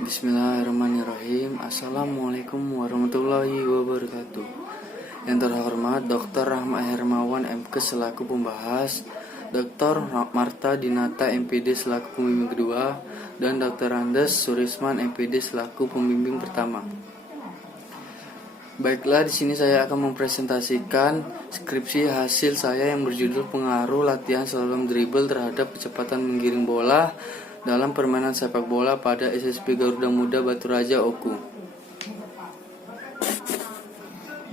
Bismillahirrahmanirrahim. Assalamualaikum warahmatullahi wabarakatuh. Yang terhormat Dr. Rahma Hermawan MK selaku pembahas, Dr. Marta Dinata MPD selaku pembimbing kedua, dan Dr. Andes Surisman MPD selaku pembimbing pertama. Baiklah, di sini saya akan mempresentasikan skripsi hasil saya yang berjudul Pengaruh Latihan Slalom Dribble terhadap Kecepatan Menggiring Bola dalam Permainan Sepak Bola pada SSB Garuda Muda Baturaja Oku.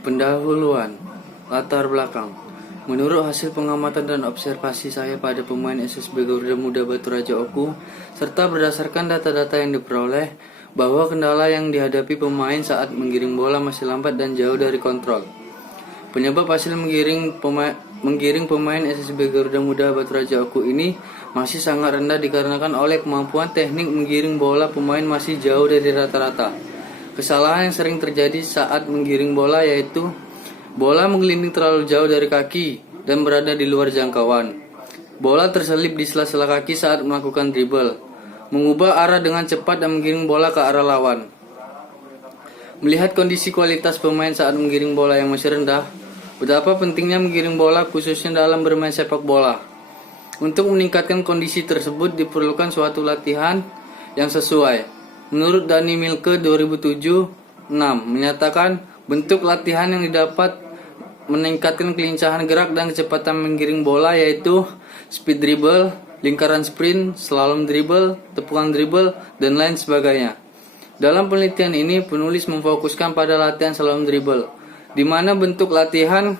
Pendahuluan. Latar belakang. Menurut hasil pengamatan dan observasi saya pada pemain SSB Garuda Muda Baturaja Oku, serta berdasarkan data-data yang diperoleh, bahwa kendala yang dihadapi pemain saat menggiring bola masih lambat dan jauh dari kontrol. Penyebab hasil menggiring pemain SSB Garuda Muda Baturaja Oku ini masih sangat rendah dikarenakan oleh kemampuan teknik menggiring bola pemain masih jauh dari rata-rata. Kesalahan yang sering terjadi saat menggiring bola yaitu bola menggelinding terlalu jauh dari kaki dan berada di luar jangkauan. Bola terselip di sela-sela kaki saat melakukan dribble. Mengubah arah dengan cepat dan menggiring bola ke arah lawan. Melihat kondisi kualitas pemain saat menggiring bola yang masih rendah, betapa pentingnya menggiring bola khususnya dalam bermain sepak bola. Untuk meningkatkan kondisi tersebut diperlukan suatu latihan yang sesuai. Menurut Dani Milke 2007-6 menyatakan bentuk latihan yang didapat meningkatkan kelincahan gerak dan kecepatan menggiring bola yaitu speed dribble, lingkaran sprint, slalom dribble, tepukan dribble, dan lain sebagainya. Dalam penelitian ini penulis memfokuskan pada latihan slalom dribble, di mana bentuk latihan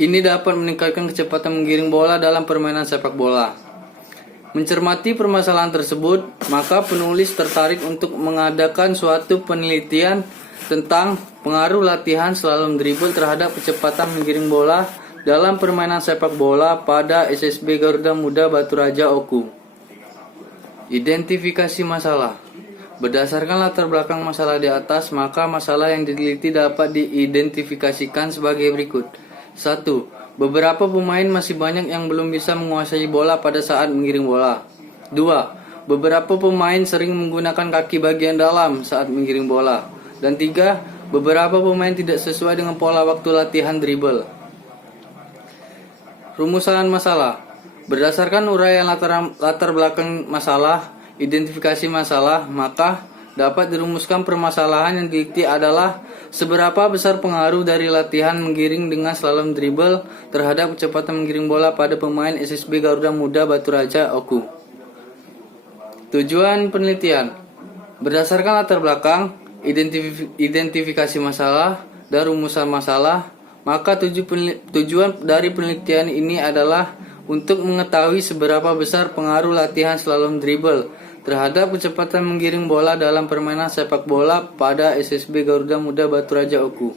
ini dapat meningkatkan kecepatan menggiring bola dalam permainan sepak bola. Mencermati permasalahan tersebut, maka penulis tertarik untuk mengadakan suatu penelitian tentang pengaruh latihan slalom dribble terhadap kecepatan menggiring bola dalam permainan sepak bola pada SSB Garuda Muda Baturaja Oku. Identifikasi masalah. Berdasarkan latar belakang masalah di atas, maka masalah yang diteliti dapat diidentifikasikan sebagai berikut. 1. Beberapa pemain masih banyak yang belum bisa menguasai bola pada saat menggiring bola. 2. Beberapa pemain sering menggunakan kaki bagian dalam saat menggiring bola. Dan 3. Beberapa pemain tidak sesuai dengan pola waktu latihan dribble. Rumusan masalah. Berdasarkan uraian latar belakang masalah, identifikasi masalah, maka dapat dirumuskan permasalahan yang diteliti adalah seberapa besar pengaruh dari latihan menggiring dengan slalom dribble terhadap kecepatan menggiring bola pada pemain SSB Garuda Muda Baturaja Oku. Tujuan penelitian. Berdasarkan latar belakang, identifikasi masalah, dan rumusan masalah, maka tujuan dari penelitian ini adalah untuk mengetahui seberapa besar pengaruh latihan slalom dribble terhadap kecepatan menggiring bola dalam permainan sepak bola pada SSB Garuda Muda Baturaja Oku.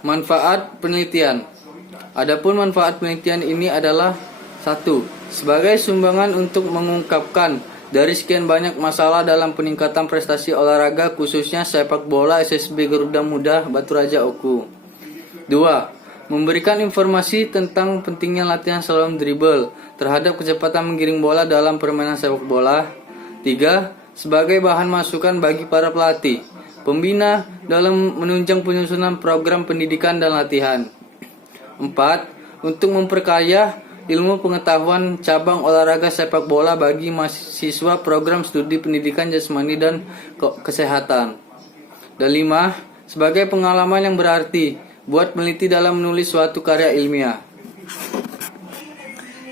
Manfaat penelitian. Adapun manfaat penelitian ini adalah 1. Sebagai sumbangan untuk mengungkapkan dari sekian banyak masalah dalam peningkatan prestasi olahraga khususnya sepak bola SSB Garuda Muda Baturaja Oku. 2. Memberikan informasi tentang pentingnya latihan slalom dribble terhadap kecepatan menggiring bola dalam permainan sepak bola. 3. Sebagai bahan masukan bagi para pelatih, pembina dalam menunjang penyusunan program pendidikan dan latihan. 4. Untuk memperkaya ilmu pengetahuan cabang olahraga sepak bola bagi mahasiswa program studi pendidikan jasmani dan kesehatan. Dan 5. Sebagai pengalaman yang berarti buat peneliti dalam menulis suatu karya ilmiah.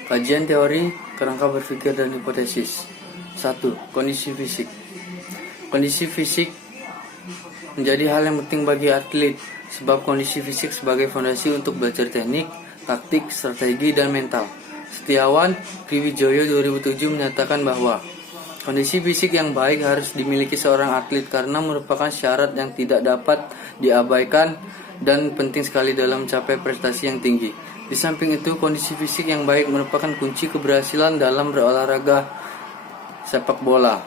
Kajian teori, kerangka berpikir dan hipotesis. 1. Kondisi fisik. Kondisi fisik menjadi hal yang penting bagi atlet, sebab kondisi fisik sebagai fondasi untuk belajar teknik, taktik, strategi, dan mental. Setiawan Kriwijoyo 2007 menyatakan bahwa kondisi fisik yang baik harus dimiliki seorang atlet karena merupakan syarat yang tidak dapat diabaikan dan penting sekali dalam mencapai prestasi yang tinggi. Di samping itu, kondisi fisik yang baik merupakan kunci keberhasilan dalam berolahraga sepak bola.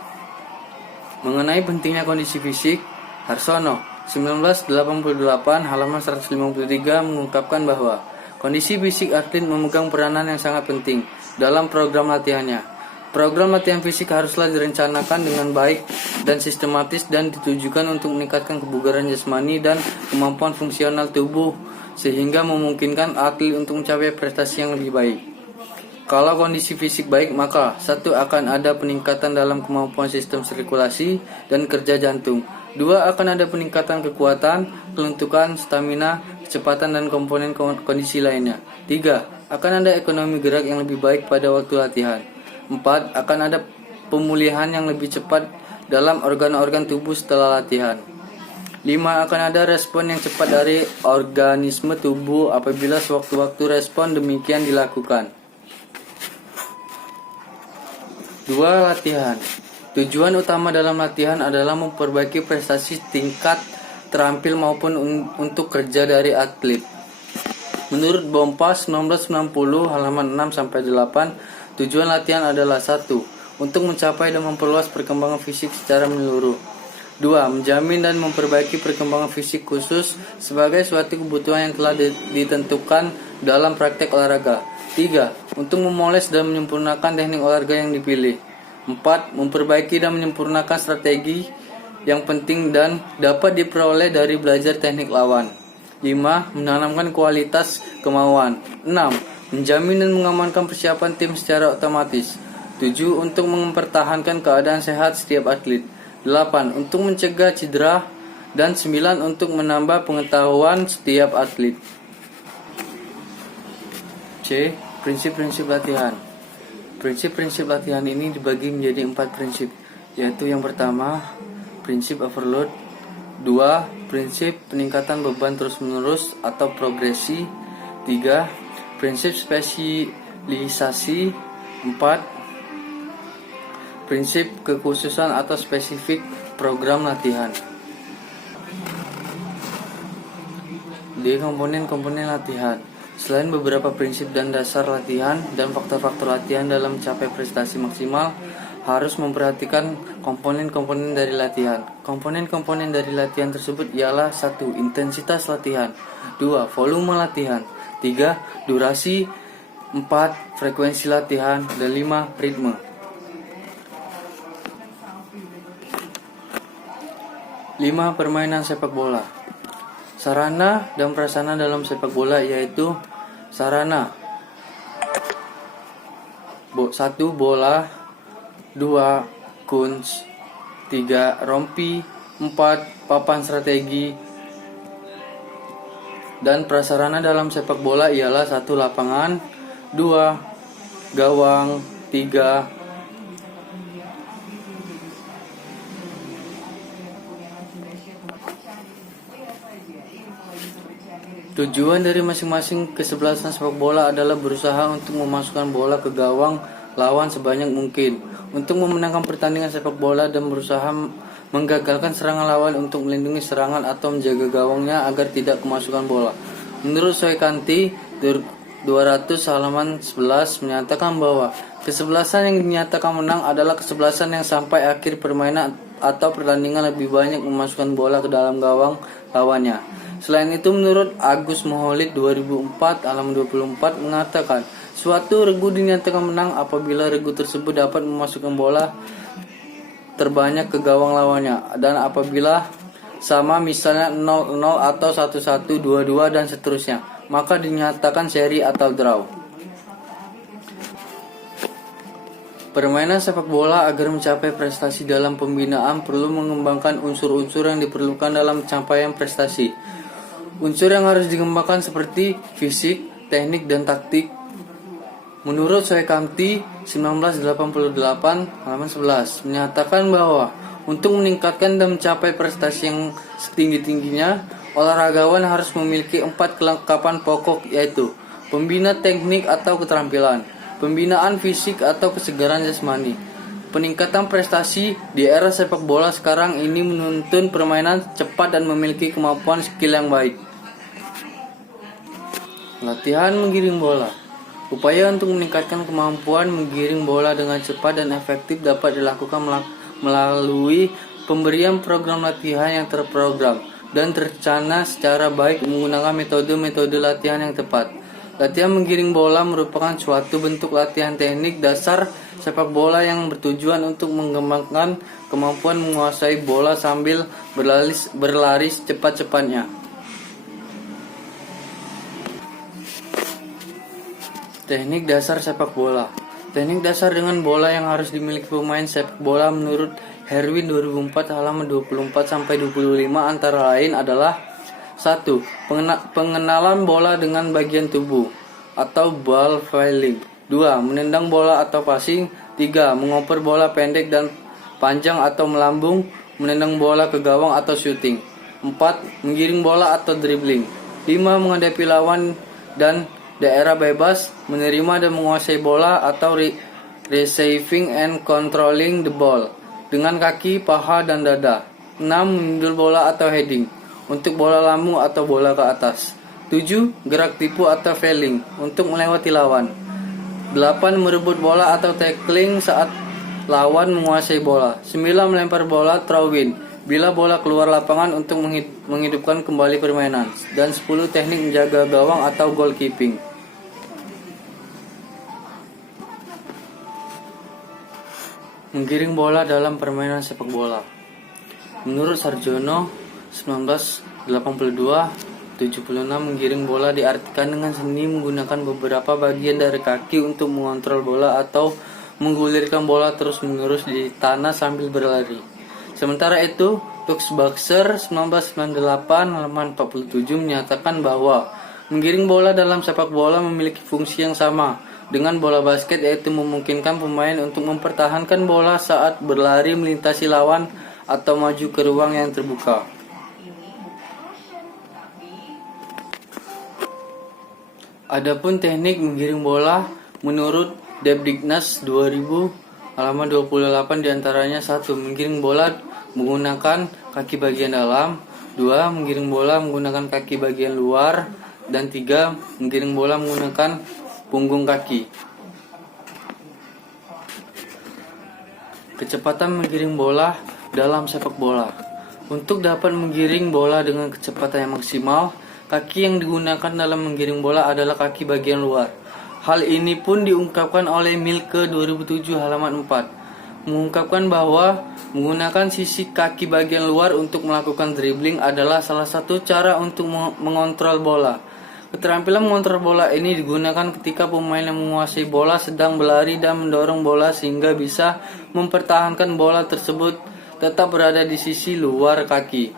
Mengenai pentingnya kondisi fisik, Harsono 1988 halaman 153 mengungkapkan bahwa kondisi fisik atlet memegang peranan yang sangat penting dalam program latihannya. Program latihan fisik haruslah direncanakan dengan baik dan sistematis dan ditujukan untuk meningkatkan kebugaran jasmani dan kemampuan fungsional tubuh sehingga memungkinkan atlet untuk mencapai prestasi yang lebih baik. Kalau kondisi fisik baik, maka satu, akan ada peningkatan dalam kemampuan sistem sirkulasi dan kerja jantung. Dua, akan ada peningkatan kekuatan, kelentukan, stamina, kecepatan, dan komponen kondisi lainnya. Tiga, akan ada ekonomi gerak yang lebih baik pada waktu latihan. Empat, akan ada pemulihan yang lebih cepat dalam organ-organ tubuh setelah latihan. 5. Akan ada respon yang cepat dari organisme tubuh apabila sewaktu-waktu respon demikian dilakukan. 2. Latihan. Tujuan utama dalam latihan adalah memperbaiki prestasi tingkat terampil maupun untuk kerja dari atlet. Menurut Bompas 1990 halaman 6-8, tujuan latihan adalah 1. Untuk mencapai dan memperluas perkembangan fisik secara menyeluruh. 2. Menjamin dan memperbaiki perkembangan fisik khusus sebagai suatu kebutuhan yang telah ditentukan dalam praktek olahraga. 3. Untuk memoles dan menyempurnakan teknik olahraga yang dipilih. 4. Memperbaiki dan menyempurnakan strategi yang penting dan dapat diperoleh dari belajar teknik lawan. 5. Menanamkan kualitas kemauan. 6. Menjamin dan mengamankan persiapan tim secara otomatis. 7. Untuk mempertahankan keadaan sehat setiap atlet. 8. Untuk mencegah cedera. Dan 9. Untuk menambah pengetahuan setiap atlet. C. Prinsip-prinsip latihan. Prinsip-prinsip latihan ini dibagi menjadi 4 prinsip, yaitu yang pertama, prinsip overload. 2. Prinsip peningkatan beban terus-menerus atau progresi. 3. Prinsip spesialisasi. 4. Prinsip kekhususan atau spesifik program latihan. D. Komponen-komponen latihan. Selain beberapa prinsip dan dasar latihan dan faktor-faktor latihan dalam mencapai prestasi maksimal, harus memperhatikan komponen-komponen dari latihan. Komponen-komponen dari latihan tersebut ialah 1. Intensitas latihan. 2. Volume latihan. 3. Durasi. 4. Frekuensi latihan. Dan 5. Ritme. 5. Permainan sepak bola. Sarana dan prasarana dalam sepak bola yaitu sarana 1. Bola. 2. Kunz. 3. Rompi. 4. Papan strategi. Dan prasarana dalam sepak bola ialah 1. Lapangan. 2. Gawang. 3. Tujuan dari masing-masing kesebelasan sepak bola adalah berusaha untuk memasukkan bola ke gawang lawan sebanyak mungkin, untuk memenangkan pertandingan sepak bola dan berusaha menggagalkan serangan lawan untuk melindungi serangan atau menjaga gawangnya agar tidak kemasukan bola. Menurut Soekanti 200 halaman 11 menyatakan bahwa kesebelasan yang dinyatakan menang adalah kesebelasan yang sampai akhir permainan atau pertandingan lebih banyak memasukkan bola ke dalam gawang lawannya. Selain itu, menurut Agus Moholit 2004 halaman 24 mengatakan, suatu regu dinyatakan menang apabila regu tersebut dapat memasukkan bola terbanyak ke gawang lawannya, dan apabila sama misalnya 0-0 atau 1-1, 2-2 dan seterusnya, maka dinyatakan seri atau draw. Permainan sepak bola agar mencapai prestasi dalam pembinaan perlu mengembangkan unsur-unsur yang diperlukan dalam pencapaian prestasi. Unsur yang harus dikembangkan seperti fisik, teknik, dan taktik. Menurut Soekamti 1988 halaman 11 menyatakan bahwa untuk meningkatkan dan mencapai prestasi yang setinggi-tingginya, olahragawan harus memiliki 4 kelengkapan pokok, yaitu pembina teknik atau keterampilan, pembinaan fisik atau kesegaran jasmani. Peningkatan prestasi di era sepak bola sekarang ini menuntun permainan cepat dan memiliki kemampuan skill yang baik. Latihan menggiring bola. Upaya untuk meningkatkan kemampuan menggiring bola dengan cepat dan efektif dapat dilakukan melalui pemberian program latihan yang terprogram dan terencana secara baik menggunakan metode-metode latihan yang tepat. Latihan menggiring bola merupakan suatu bentuk latihan teknik dasar sepak bola yang bertujuan untuk mengembangkan kemampuan menguasai bola sambil berlari secepat-cepatnya. Teknik dasar sepak bola. Teknik dasar dengan bola yang harus dimiliki pemain sepak bola menurut Herwin 2004 halaman 24-25 antara lain adalah 1. Pengenalan bola dengan bagian tubuh atau ball failing. 2. Menendang bola atau passing. 3. Mengoper bola pendek dan panjang atau melambung, menendang bola ke gawang atau shooting. 4. Menggiring bola atau dribbling. 5. Menghadapi lawan dan daerah bebas, menerima dan menguasai bola atau receiving and controlling the ball dengan kaki, paha, dan dada. 6. Menundul bola atau heading untuk bola lambung atau bola ke atas. 7. Gerak tipu atau failing untuk melewati lawan. 8. Merebut bola atau tackling saat lawan menguasai bola. 9. Melempar bola throw-in bila bola keluar lapangan untuk menghidupkan kembali permainan. Dan 10. Teknik menjaga gawang atau goalkeeping. Menggiring bola dalam permainan sepak bola. Menurut Sarjono 1982-76, menggiring bola diartikan dengan seni menggunakan beberapa bagian dari kaki untuk mengontrol bola atau menggulirkan bola terus-menerus di tanah sambil berlari. Sementara itu, Tuxbacher 1998 halaman 47 menyatakan bahwa menggiring bola dalam sepak bola memiliki fungsi yang sama dengan bola basket, yaitu memungkinkan pemain untuk mempertahankan bola saat berlari melintasi lawan atau maju ke ruang yang terbuka. Adapun teknik menggiring bola menurut Debdignas 2000 halaman 28 diantaranya 1. Menggiring bola menggunakan kaki bagian dalam. 2. Menggiring bola menggunakan kaki bagian luar. Dan 3. Menggiring bola menggunakan punggung kaki. Kecepatan menggiring bola dalam sepak bola. Untuk dapat menggiring bola dengan kecepatan yang maksimal, kaki yang digunakan dalam menggiring bola adalah kaki bagian luar. Hal ini pun diungkapkan oleh Milke 2007 halaman 4, mengungkapkan bahwa menggunakan sisi kaki bagian luar untuk melakukan dribbling adalah salah satu cara untuk mengontrol bola. Keterampilan mengontrol bola ini digunakan ketika pemain yang menguasai bola sedang berlari dan mendorong bola sehingga bisa mempertahankan bola tersebut tetap berada di sisi luar kaki.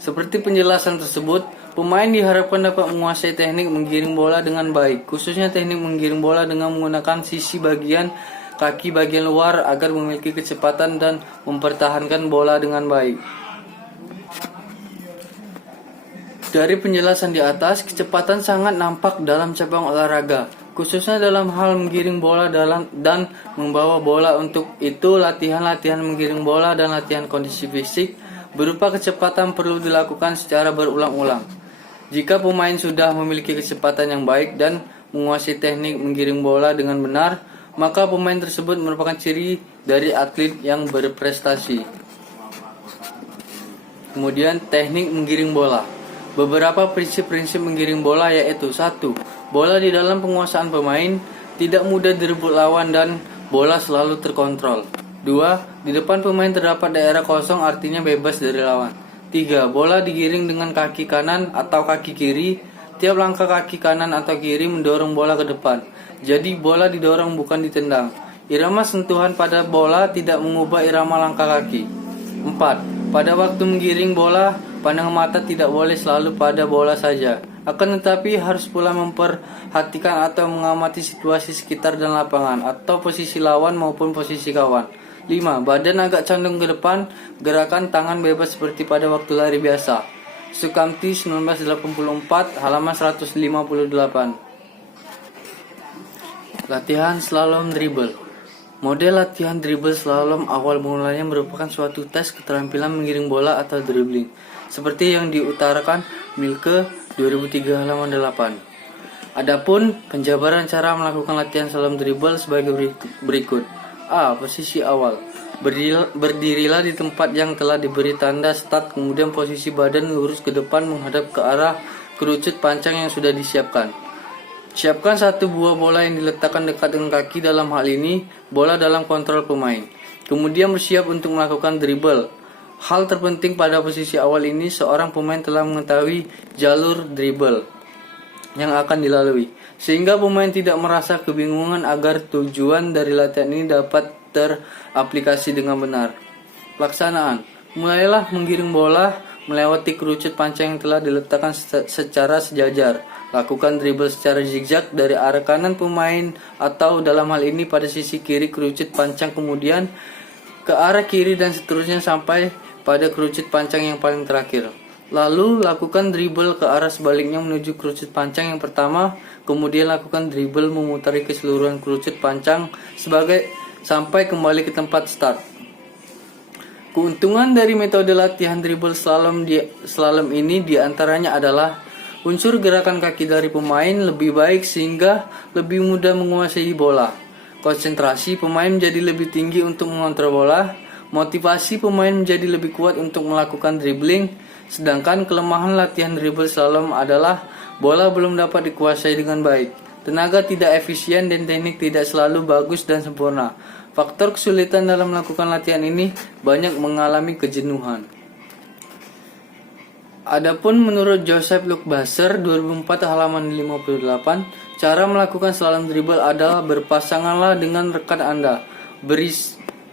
Seperti penjelasan tersebut, pemain diharapkan dapat menguasai teknik menggiring bola dengan baik, khususnya teknik menggiring bola dengan menggunakan sisi bagian kaki bagian luar agar memiliki kecepatan dan mempertahankan bola dengan baik. Dari penjelasan di atas, kecepatan sangat nampak dalam cabang olahraga, khususnya dalam hal menggiring bola dan membawa bola. Untuk itu, latihan-latihan menggiring bola dan latihan kondisi fisik berupa kecepatan perlu dilakukan secara berulang-ulang. Jika pemain sudah memiliki kecepatan yang baik dan menguasai teknik menggiring bola dengan benar, maka pemain tersebut merupakan ciri dari atlet yang berprestasi. Kemudian teknik menggiring bola. Beberapa prinsip-prinsip menggiring bola yaitu 1. Bola di dalam penguasaan pemain, tidak mudah direbut lawan dan bola selalu terkontrol. 2. Di depan pemain terdapat daerah kosong, artinya bebas dari lawan. 3. Bola digiring dengan kaki kanan atau kaki kiri. Tiap langkah kaki kanan atau kiri mendorong bola ke depan. Jadi bola didorong bukan ditendang. Irama sentuhan pada bola tidak mengubah irama langkah kaki. 4. Pada waktu menggiring bola, pandangan mata tidak boleh selalu pada bola saja. Akan tetapi harus pula memperhatikan atau mengamati situasi sekitar dan lapangan, atau posisi lawan maupun posisi kawan. 5. Badan agak condong ke depan, gerakan tangan bebas seperti pada waktu lari biasa. Sukamti 1984 halaman 158. Latihan slalom dribble. Model latihan dribble slalom awal mulanya merupakan suatu tes keterampilan menggiring bola atau dribbling, seperti yang diutarakan Milke 2003 halaman 8. Adapun penjabaran cara melakukan latihan slalom dribble sebagai berikut. A. Posisi awal. Berdirilah di tempat yang telah diberi tanda start, kemudian posisi badan lurus ke depan menghadap ke arah kerucut pancang yang sudah disiapkan. Siapkan satu buah bola yang diletakkan dekat dengan kaki, dalam hal ini bola dalam kontrol pemain. Kemudian bersiap untuk melakukan dribble. Hal terpenting pada posisi awal ini, seorang pemain telah mengetahui jalur dribble yang akan dilalui, sehingga pemain tidak merasa kebingungan agar tujuan dari latihan ini dapat teraplikasi dengan benar. Pelaksanaan: mulailah menggiring bola melewati kerucut pancang yang telah diletakkan secara sejajar. Lakukan dribble secara zigzag dari arah kanan pemain atau dalam hal ini pada sisi kiri kerucut pancang, kemudian ke arah kiri dan seterusnya sampai pada kerucut pancang yang paling terakhir. Lalu lakukan dribble ke arah sebaliknya menuju kerucut pancang yang pertama, kemudian lakukan dribble memutari keseluruhan kerucut pancang sampai kembali ke tempat start. Keuntungan dari metode latihan dribble slalom ini diantaranya adalah unsur gerakan kaki dari pemain lebih baik sehingga lebih mudah menguasai bola. Konsentrasi pemain menjadi lebih tinggi untuk mengontrol bola. Motivasi pemain menjadi lebih kuat untuk melakukan dribbling. Sedangkan kelemahan latihan dribble slalom adalah bola belum dapat dikuasai dengan baik. Tenaga tidak efisien dan teknik tidak selalu bagus dan sempurna. Faktor kesulitan dalam melakukan latihan ini banyak mengalami kejenuhan. Adapun menurut Joseph Luc Basser 2004 halaman 58, cara melakukan slalom dribble adalah berpasanganlah dengan rekan Anda.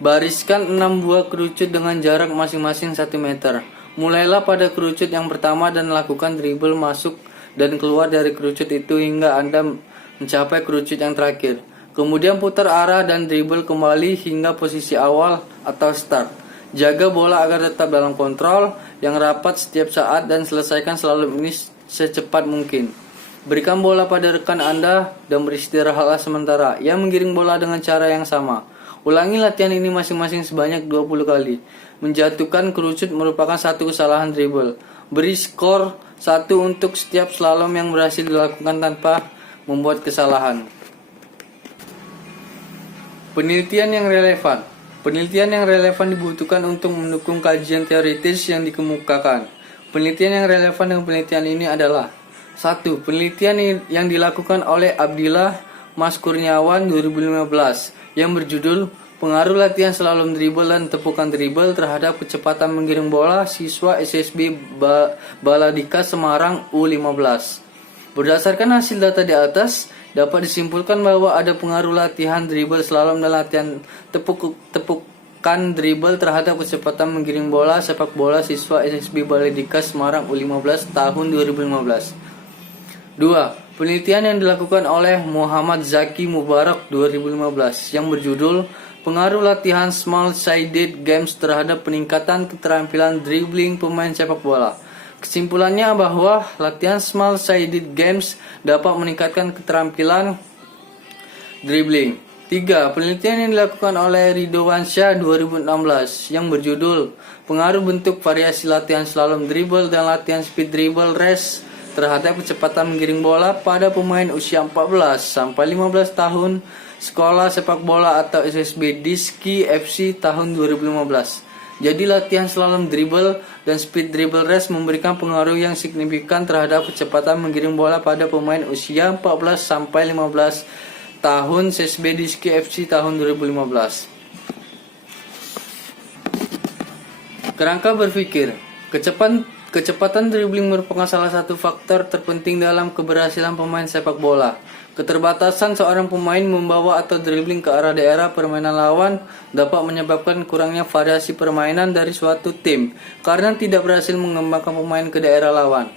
Bariskan 6 buah kerucut dengan jarak masing-masing 1 meter. Mulailah pada kerucut yang pertama dan lakukan dribble masuk dan keluar dari kerucut itu hingga Anda mencapai kerucut yang terakhir. Kemudian putar arah dan dribble kembali hingga posisi awal atau start. Jaga bola agar tetap dalam kontrol yang rapat setiap saat dan selesaikan slalom ini secepat mungkin. Berikan bola pada rekan Anda dan beristirahatlah sementara. Yang menggiring bola dengan cara yang sama. Ulangi latihan ini masing-masing sebanyak 20 kali. Menjatuhkan kerucut merupakan satu kesalahan dribble. Beri skor 1 untuk setiap slalom yang berhasil dilakukan tanpa membuat kesalahan. Penelitian yang relevan. Penelitian yang relevan dibutuhkan untuk mendukung kajian teoritis yang dikemukakan. Penelitian yang relevan dengan penelitian ini adalah: 1. Penelitian yang dilakukan oleh Abdillah Mas Kurniawan 2015 yang berjudul Pengaruh Latihan Slalom Dribble dan Tepukan Dribble terhadap Kecepatan Menggiring Bola Siswa SSB Baladika Semarang U15. Berdasarkan hasil data di atas, dapat disimpulkan bahwa ada pengaruh latihan dribble slalom dan latihan tepukan dribble terhadap kecepatan menggiring bola sepak bola siswa SSB Baladika Semarang U15 tahun 2015. 2. Penelitian yang dilakukan oleh Muhammad Zaki Mubarak 2015 yang berjudul Pengaruh Latihan Small-Sided Games terhadap Peningkatan Keterampilan Dribbling Pemain Sepak Bola. Kesimpulannya bahwa latihan small-sided games dapat meningkatkan keterampilan dribbling. 3. Penelitian yang dilakukan oleh Ridwansyah 2016 yang berjudul Pengaruh Bentuk Variasi Latihan Slalom Dribble dan Latihan Speed Dribble Race terhadap Kecepatan Menggiring Bola pada pemain usia 14 sampai 15 tahun Sekolah Sepak Bola atau SSB Diski FC tahun 2015. Jadi latihan slalom dribble dan speed dribble race memberikan pengaruh yang signifikan terhadap kecepatan menggiring bola pada pemain usia 14 sampai 15 tahun SSB Diski FC tahun 2015. Kerangka berpikir. Kecepatan dribbling merupakan salah satu faktor terpenting dalam keberhasilan pemain sepak bola. Keterbatasan seorang pemain membawa atau dribbling ke arah daerah permainan lawan dapat menyebabkan kurangnya variasi permainan dari suatu tim karena tidak berhasil mengembangkan pemain ke daerah lawan.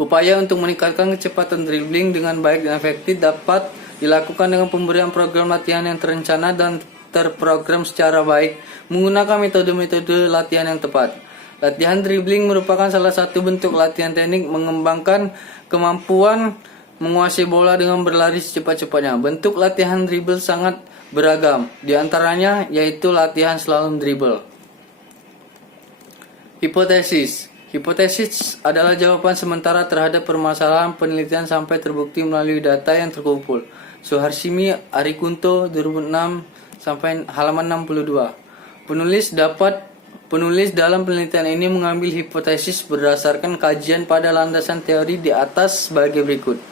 Upaya untuk meningkatkan kecepatan dribbling dengan baik dan efektif dapat dilakukan dengan pemberian program latihan yang terencana dan terprogram secara baik menggunakan metode-metode latihan yang tepat. Latihan dribbling merupakan salah satu bentuk latihan teknik mengembangkan kemampuan menguasai bola dengan berlari secepat-cepatnya. Bentuk latihan dribble sangat beragam, di antaranya yaitu latihan slalom dribble. Hipotesis. Hipotesis adalah jawaban sementara terhadap permasalahan penelitian sampai terbukti melalui data yang terkumpul. Suharsimi Arikunto 2006 sampai halaman 62. Penulis dalam penelitian ini mengambil hipotesis berdasarkan kajian pada landasan teori di atas sebagai berikut.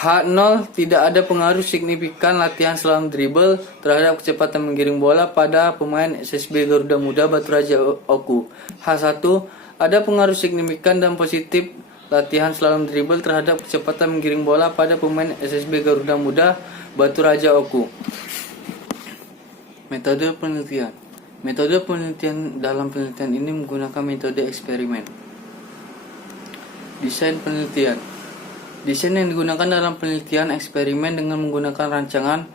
H0 tidak ada pengaruh signifikan latihan slalom dribble terhadap kecepatan menggiring bola pada pemain SSB Garuda Muda Batu Raja Oku. H1 ada pengaruh signifikan dan positif latihan slalom dribble terhadap kecepatan menggiring bola pada pemain SSB Garuda Muda Batu Raja Oku. Metode penelitian. Metode penelitian dalam penelitian ini menggunakan metode eksperimen. Desain penelitian. Desain yang digunakan dalam penelitian eksperimen dengan menggunakan rancangan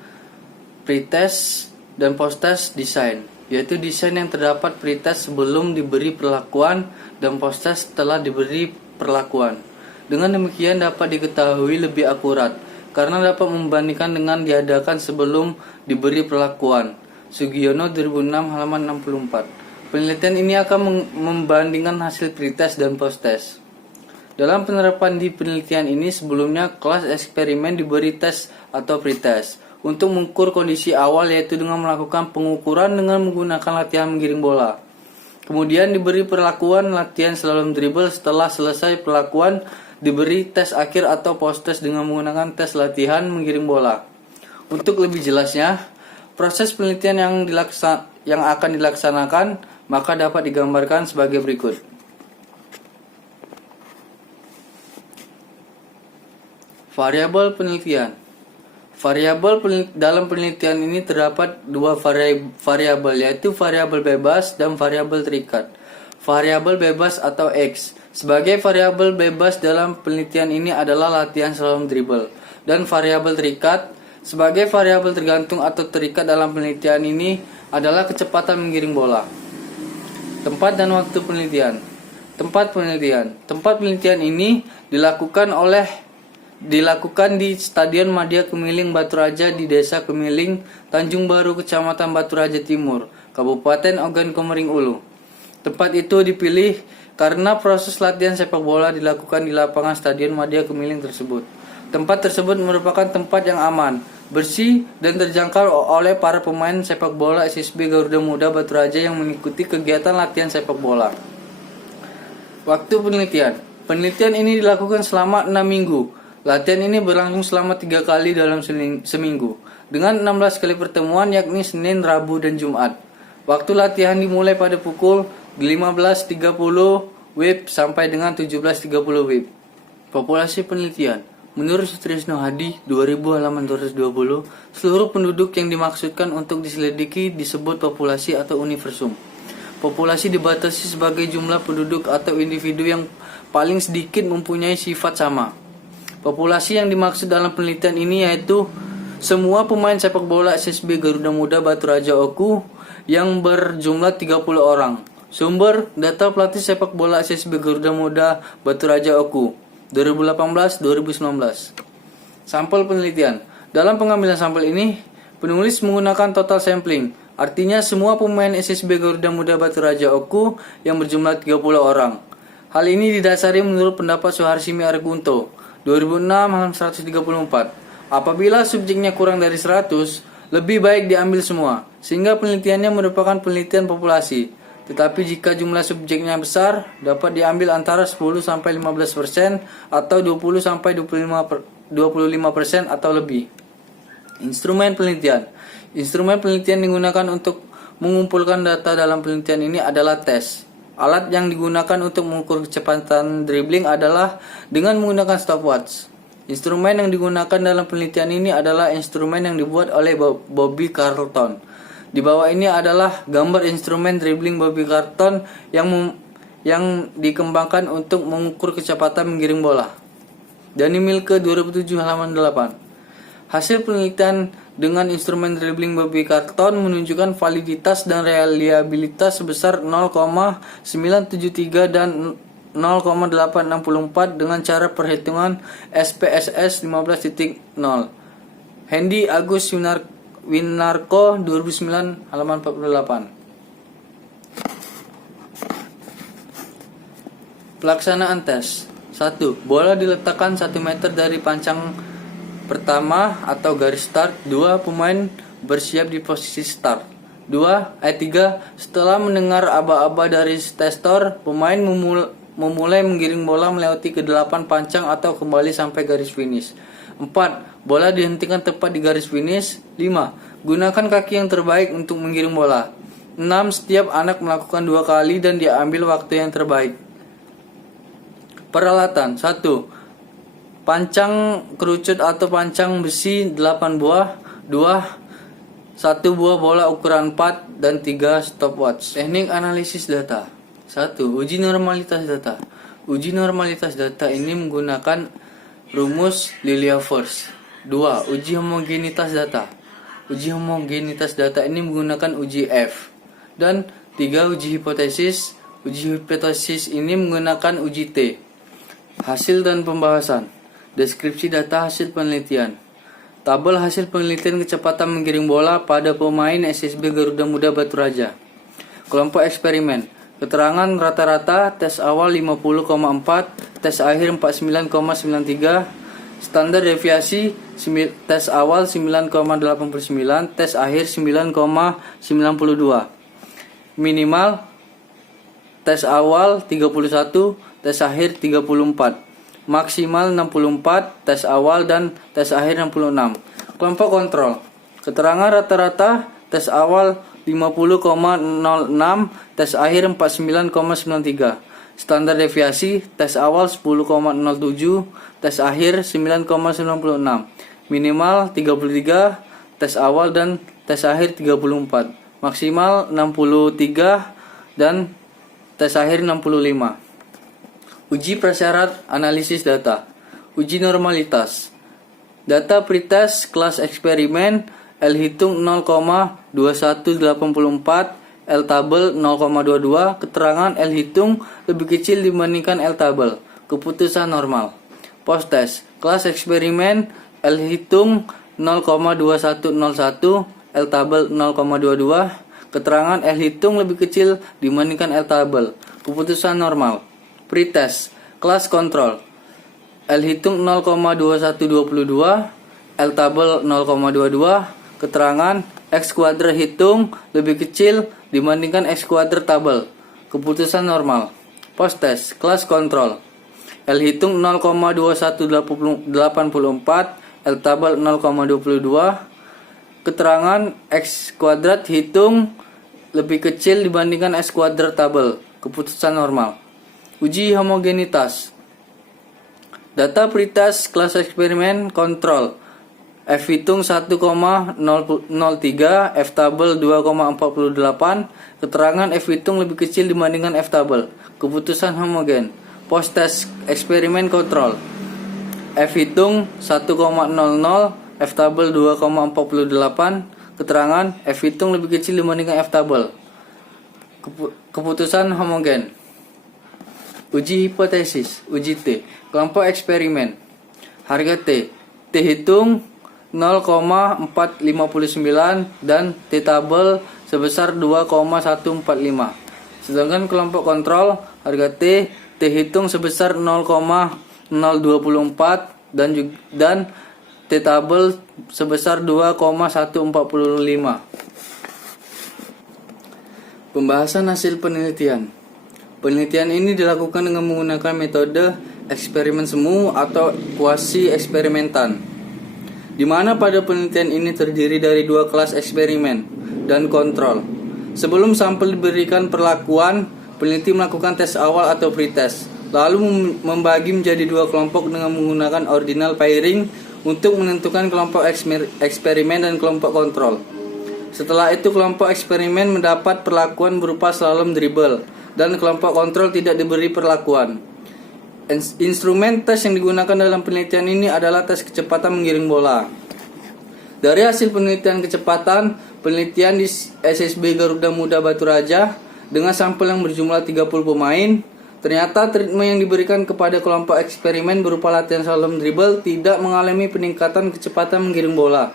pretest dan posttest desain, yaitu desain yang terdapat pretest sebelum diberi perlakuan dan posttest setelah diberi perlakuan. Dengan demikian dapat diketahui lebih akurat karena dapat membandingkan dengan diadakan sebelum diberi perlakuan. Sugiono 2006 halaman 64. Penelitian ini akan membandingkan hasil pretest dan posttest. Dalam penerapan di penelitian ini sebelumnya kelas eksperimen diberi tes atau pretest untuk mengukur kondisi awal, yaitu dengan melakukan pengukuran dengan menggunakan latihan menggiring bola. Kemudian diberi perlakuan latihan slalom dribble. Setelah selesai perlakuan diberi tes akhir atau post-test dengan menggunakan tes latihan menggiring bola. Untuk lebih jelasnya, proses penelitian yang akan dilaksanakan maka dapat digambarkan sebagai berikut. Variabel penelitian. Dalam penelitian ini terdapat dua variabel, yaitu variabel bebas dan variabel terikat. Variabel bebas atau X. Sebagai variabel bebas dalam penelitian ini adalah latihan slalom dribble, dan variabel terikat sebagai variabel tergantung atau terikat dalam penelitian ini adalah kecepatan menggiring bola. Tempat dan waktu penelitian. Tempat penelitian ini dilakukan di Stadion Madya Kemiling Batu Raja di Desa Kemiling, Tanjung Baru, Kecamatan Batu Raja Timur, Kabupaten Ogan Komering Ulu. Tempat itu dipilih karena proses latihan sepak bola dilakukan di lapangan Stadion Madya Kemiling tersebut. Tempat tersebut merupakan tempat yang aman, bersih, dan terjangkau oleh para pemain sepak bola SSB Garuda Muda Batu Raja yang mengikuti kegiatan latihan sepak bola. Waktu penelitian. Penelitian ini dilakukan selama 6 minggu. Latihan ini berlangsung selama 3 kali dalam seminggu, dengan 16 kali pertemuan, yakni Senin, Rabu, dan Jumat. Waktu latihan dimulai pada pukul 15.30 WIB sampai dengan 17.30 WIB. Populasi penelitian. Menurut Sutrisno Hadi 2000 halaman 220, seluruh penduduk yang dimaksudkan untuk diselidiki disebut populasi atau universum. Populasi dibatasi sebagai jumlah penduduk atau individu yang paling sedikit mempunyai sifat sama. Populasi yang dimaksud dalam penelitian ini yaitu semua pemain sepak bola SSB Garuda Muda Batu Raja Oku yang berjumlah 30 orang. Sumber data pelatih sepak bola SSB Garuda Muda Batu Raja Oku 2018-2019. Sampel penelitian. Dalam pengambilan sampel ini, penulis menggunakan total sampling. Artinya semua pemain SSB Garuda Muda Batu Raja Oku yang berjumlah 30 orang. Hal ini didasari menurut pendapat Suharsimi Argunto 2006 halaman 134. Apabila subjeknya kurang dari 100, lebih baik diambil semua, sehingga penelitiannya merupakan penelitian populasi. Tetapi jika jumlah subjeknya besar, dapat diambil antara 10-15% atau 20-25% atau lebih. Instrumen penelitian. Instrumen penelitian digunakan untuk mengumpulkan data dalam penelitian ini adalah tes. Alat yang digunakan untuk mengukur kecepatan dribbling adalah dengan menggunakan stopwatch. Instrumen yang digunakan dalam penelitian ini adalah instrumen yang dibuat oleh Bobby Charlton. Di bawah ini adalah gambar instrumen dribbling Bobby Charlton yang dikembangkan untuk mengukur kecepatan menggiring bola. Dani Milke 2007 halaman 8. Hasil penelitian dengan instrumen dribbling Bobby Charlton menunjukkan validitas dan reliabilitas sebesar 0,973 dan 0,864 dengan cara perhitungan SPSS 15.0. Hendy Agus Winarko 2009 halaman 48. Pelaksanaan tes. 1. Bola diletakkan 1 meter dari pancang pertama atau garis start. 2. Pemain bersiap di posisi start. 3. Setelah mendengar aba-aba dari testor, pemain memulai menggiring bola melewati ke-8 pancang atau kembali sampai garis finish. 4. Bola dihentikan tepat di garis finish. 5. Gunakan kaki yang terbaik untuk menggiring bola. 6. Setiap anak melakukan 2 kali dan diambil waktu yang terbaik. Peralatan. 1. Pancang kerucut atau pancang besi 8 buah. 2. 1 buah bola ukuran 4 dan 3 stopwatch. Teknik analisis data. 1. Uji normalitas data. Uji normalitas data ini menggunakan rumus Lilia-Force. 2. Uji homogenitas data. Uji homogenitas data ini menggunakan uji F. Dan 3. Uji hipotesis. Uji hipotesis ini menggunakan uji T. Hasil dan pembahasan. Deskripsi data hasil penelitian. Tabel hasil penelitian kecepatan menggiring bola pada pemain SSB Garuda Muda Batu Raja. Kelompok eksperimen. Keterangan rata-rata tes awal 50,4, tes akhir 49,93, standar deviasi tes awal 9,89, tes akhir 9,92. Minimal tes awal 31, tes akhir 34. Maksimal 64, tes awal dan tes akhir 66. Kelompok kontrol. Keterangan rata-rata tes awal 50,06, tes akhir 49,93. Standar deviasi tes awal 10,07, tes akhir 9,96. Minimal 33, tes awal dan tes akhir 34. Maksimal 63 dan tes akhir 65. Uji prasyarat analisis data. Uji normalitas. Data pretest kelas eksperimen L hitung 0,2184, L tabel 0,22, keterangan L hitung lebih kecil dibandingkan L tabel. Keputusan normal. Post test. Kelas eksperimen L hitung 0,2101, L tabel 0,22, keterangan L hitung lebih kecil dibandingkan L tabel. Keputusan normal. Pretest. Kelas kontrol. L hitung 0,2122, L tabel 0,22, keterangan X kuadrat hitung lebih kecil dibandingkan X kuadrat tabel. Keputusan normal. Post test. Kelas kontrol. L hitung 0,2184, L tabel 0,22, keterangan X kuadrat hitung lebih kecil dibandingkan X kuadrat tabel. Keputusan normal. Uji homogenitas. Data pretest kelas eksperimen kontrol. F hitung 1,003, F tabel 2,48, keterangan F hitung lebih kecil dibandingkan F tabel. Keputusan homogen. Post test eksperimen kontrol. F hitung 1,00, F tabel 2,48, keterangan F hitung lebih kecil dibandingkan F tabel. Keputusan homogen. Uji hipotesis, uji T. Kelompok eksperimen. Harga T. T hitung 0,459 dan T tabel sebesar 2,145. Sedangkan kelompok kontrol harga T hitung sebesar 0,024 dan T tabel sebesar 2,145. Pembahasan hasil penelitian. Penelitian ini dilakukan dengan menggunakan metode eksperimen semu atau kuasi eksperimentan, di mana pada penelitian ini terdiri dari 2 kelas eksperimen dan kontrol. Sebelum sampel diberikan perlakuan, peneliti melakukan tes awal atau pretest, lalu membagi menjadi 2 kelompok dengan menggunakan ordinal pairing untuk menentukan kelompok eksperimen dan kelompok kontrol. Setelah itu kelompok eksperimen mendapat perlakuan berupa slalom dribble dan kelompok kontrol tidak diberi perlakuan. Instrumen tes yang digunakan dalam penelitian ini adalah tes kecepatan menggiring bola. Dari hasil penelitian kecepatan, penelitian di SSB Garuda Muda Batu Raja dengan sampel yang berjumlah 30 pemain, ternyata treatment yang diberikan kepada kelompok eksperimen berupa latihan slalom dribble tidak mengalami peningkatan kecepatan menggiring bola.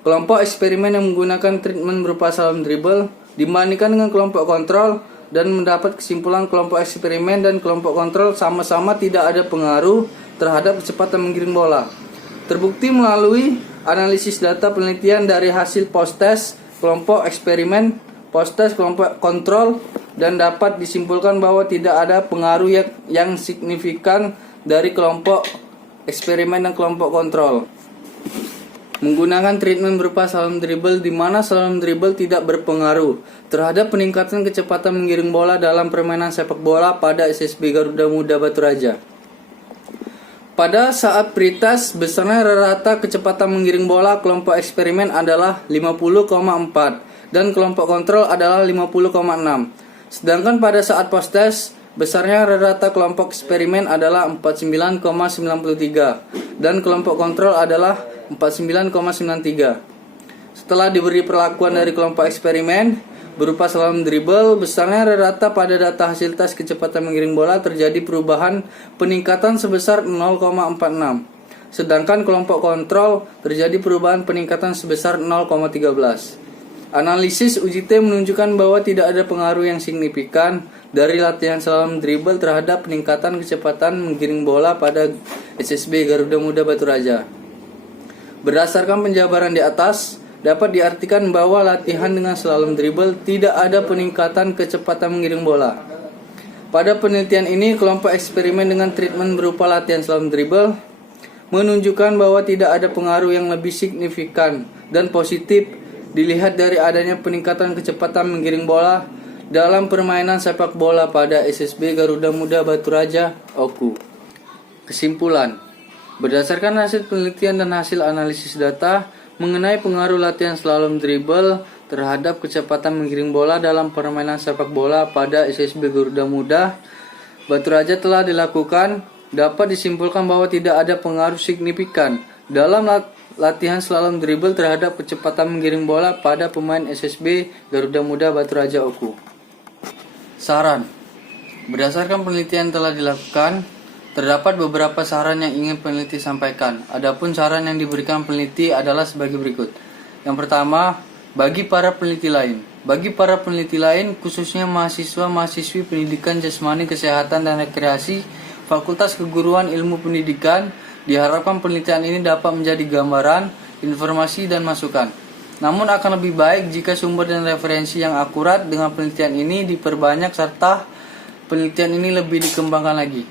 Kelompok eksperimen yang menggunakan treatment berupa slalom dribble dibandingkan dengan kelompok kontrol dan mendapat kesimpulan kelompok eksperimen dan kelompok kontrol sama-sama tidak ada pengaruh terhadap kecepatan menggiring bola. Terbukti melalui analisis data penelitian dari hasil post-test kelompok eksperimen, post-test kelompok kontrol, dan dapat disimpulkan bahwa tidak ada pengaruh yang signifikan dari kelompok eksperimen dan kelompok kontrol. Menggunakan treatment berupa slalom dribble di mana slalom dribble tidak berpengaruh terhadap peningkatan kecepatan menggiring bola dalam permainan sepak bola pada SSB Garuda Muda Batu Raja. Pada saat pretest, besarnya rata kecepatan menggiring bola kelompok eksperimen adalah 50,4 dan kelompok kontrol adalah 50,6. Sedangkan pada saat post-test, besarnya rata kelompok eksperimen adalah 49,93 dan kelompok kontrol adalah 49,93. Setelah diberi perlakuan dari kelompok eksperimen berupa slalom dribble, besarnya rata pada data hasil tes kecepatan menggiring bola terjadi perubahan peningkatan sebesar 0,46. Sedangkan kelompok kontrol terjadi perubahan peningkatan sebesar 0,13. Analisis uji T menunjukkan bahwa tidak ada pengaruh yang signifikan dari latihan slalom dribble terhadap peningkatan kecepatan menggiring bola pada SSB Garuda Muda Batu Raja. Berdasarkan penjabaran di atas, dapat diartikan bahwa latihan dengan slalom dribble tidak ada peningkatan kecepatan menggiring bola. Pada penelitian ini, kelompok eksperimen dengan treatment berupa latihan slalom dribble menunjukkan bahwa tidak ada pengaruh yang lebih signifikan dan positif dilihat dari adanya peningkatan kecepatan menggiring bola dalam permainan sepak bola pada SSB Garuda Muda Batu Raja (OKU). Kesimpulan, berdasarkan hasil penelitian dan hasil analisis data mengenai pengaruh latihan slalom dribble terhadap kecepatan menggiring bola dalam permainan sepak bola pada SSB Garuda Muda Batu Raja telah dilakukan, dapat disimpulkan bahwa tidak ada pengaruh signifikan dalam latihan slalom dribble terhadap kecepatan menggiring bola pada pemain SSB Garuda Muda Batu Raja (OKU). Saran, berdasarkan penelitian telah dilakukan, terdapat beberapa saran yang ingin peneliti sampaikan. Adapun saran yang diberikan peneliti adalah sebagai berikut. Yang pertama, bagi para peneliti lain. Bagi para peneliti lain, khususnya mahasiswa-mahasiswi pendidikan jasmani, kesehatan, dan rekreasi, Fakultas Keguruan Ilmu Pendidikan, diharapkan penelitian ini dapat menjadi gambaran, informasi, dan masukan. Namun akan lebih baik jika sumber dan referensi yang akurat dengan penelitian ini diperbanyak serta penelitian ini lebih dikembangkan lagi.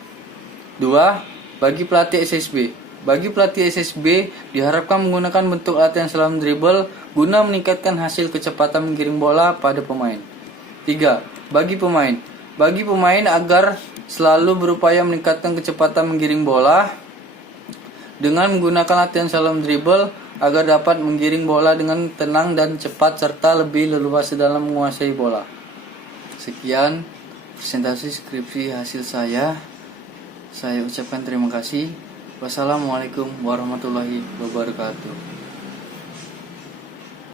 2. Bagi pelatih SSB. Bagi pelatih SSB diharapkan menggunakan bentuk latihan slalom dribble guna meningkatkan hasil kecepatan menggiring bola pada pemain. 3. Bagi pemain. Bagi pemain agar selalu berupaya meningkatkan kecepatan menggiring bola dengan menggunakan latihan slalom dribble agar dapat menggiring bola dengan tenang dan cepat serta lebih leluasa dalam menguasai bola. Sekian presentasi skripsi hasil saya. Saya ucapkan terima kasih. Wassalamualaikum warahmatullahi wabarakatuh.